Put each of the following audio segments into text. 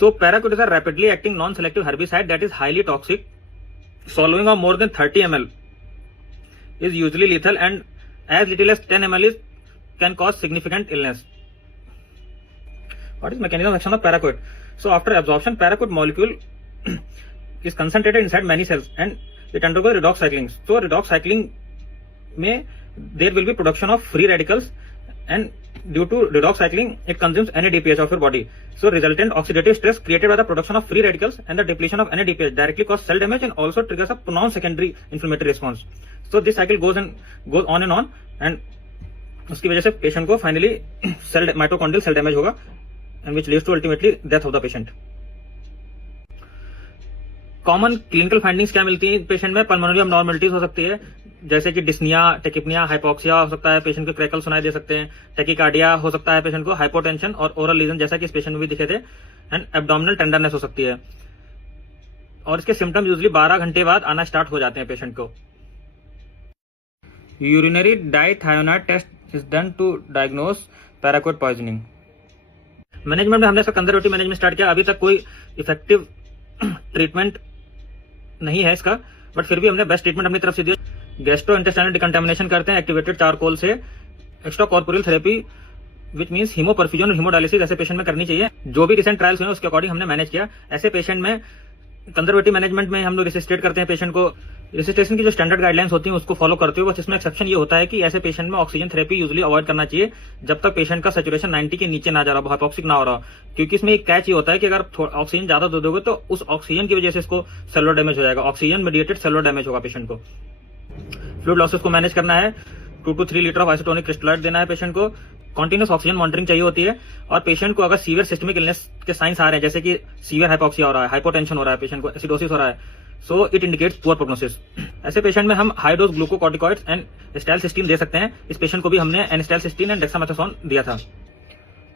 So paraquat is a rapidly acting non-selective herbicide that is highly toxic. Swallowing of more than 30 ml is usually lethal, and as little as 10 ml can cause significant illness. What is mechanism of action of paraquat? So after absorption, paraquat molecule is concentrated inside many cells and it undergoes redox cycling. So redox cycling may there will be production of free radicals, and due to redox cycling it consumes NADPH of your body. So resultant oxidative stress created by the production of free radicals and the depletion of NADPH directly cause cell damage and also triggers a pronounced secondary inflammatory response. So this cycle goes on and on, and उसकी वजह से patient को finally cell mitochondrial cell damage होगा, and which leads to ultimately death of the patient. Common clinical findings क्या मिलती है patient में? Pulmonary abnormalities हो सकती है, जैसे कि डिस्निया, टेकिपनिया, हाइपोक्सिया हो सकता है, पेशेंट को क्रैकल सुनाई दे सकते हैं, टेकिकार्डिया हो सकता है पेशेंट को, हाइपोटेंशन और ओरल लीजन जैसा कि इस पेशेंट में भी दिखे थे, एंड एब्डोमिनल टेंडरनेस हो सकती है. और इसके सिम्टम्स यूजुअली 12 घंटे बाद आना स्टार्ट हो जाते हैं पेशेंट को. Urinary dithionite test is done to diagnose paraquat poisoning. Management में हमने इसका कंजर्वेटिव मैनेजमेंट स्टार्ट किया. अभी तक कोई इफेक्टिव ट्रीटमेंट नहीं है इसका, बट फिर भी हमने बेस्ट ट्रीटमेंट अपनी तरफ से दिया. गैस्ट्रो इंटेस्टाइनल डिकंटामिनेशन करते हैं एक्टिवेटेड चारकोल से. Extra corporeal therapy which means haemoperfusion और हीमोडायलिसिस ऐसे पेशेंट में करनी चाहिए. जो भी रिसेंट ट्रायल्स हुए उसके अकॉर्डिंग हमने मैनेज किया. ऐसे पेशेंट में कंजर्वेटिव मैनेजमेंट में हम लोग रिसिस्टेट करते हैं पेशेंट को. रिसिस्टेशन की जो स्टैंडर्ड गाइडलाइंस होती है उसको फॉलो करते हुए, बस इसमें एक्सेप्शन ये होता है कि ऐसे पेशेंट में ऑक्सीजन थेरेपी यूजुअली अवॉइड करना चाहिए जब तक पेशेंट का सैचुरेशन 90 के नीचे ना जा रहा हो, हाइपोक्सिक ना हो रहा हो. क्योंकि इसमें एक कैच ये होता है कि अगर ऑक्सीजन ज्यादा दे दोगे तो उस ऑक्सीजन की वजह से इसको सेलुलर डैमेज हो जाएगा. ऑक्सीजन मेडिएटेड सेलुलर डैमेज होगा पेशेंट को. फ्लूइड लॉसेस को मैनेज करना है. 2 to 3 litre of isotonic crystallite देना है पेशेंट को. कॉन्टिन्यूस ऑक्सीजन मॉनिटरिंग चाहिए होती है. और पेशेंट को अगर सीवियर सिस्टमिक इलनेस के साइंस आ रहे हैं, जैसे कि सीवियर हाइपोक्सिया हो रहा है, हाइपोटेंशन हो रहा है, पेशेंट को एसिडोसिस हो रहा है, so it indicates poor prognosis. ऐसे पेशेंट में हम हाई डोज ग्लूकोकॉर्टिकॉइड्स एंड एस्टाइलसिस्टीन दे सकते हैं. इस पेशेंट को भी हमने एस्टाइलसिस्टीन एंड डेक्सामेथासोन दिया था.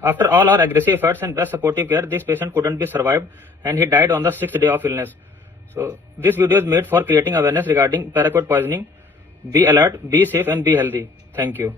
After all our aggressive efforts and best supportive care, this patient couldn't be survived and he died on the 6th day of illness. So this video is made for creating awareness regarding paraquat poisoning. Be alert, be safe and be healthy. Thank you.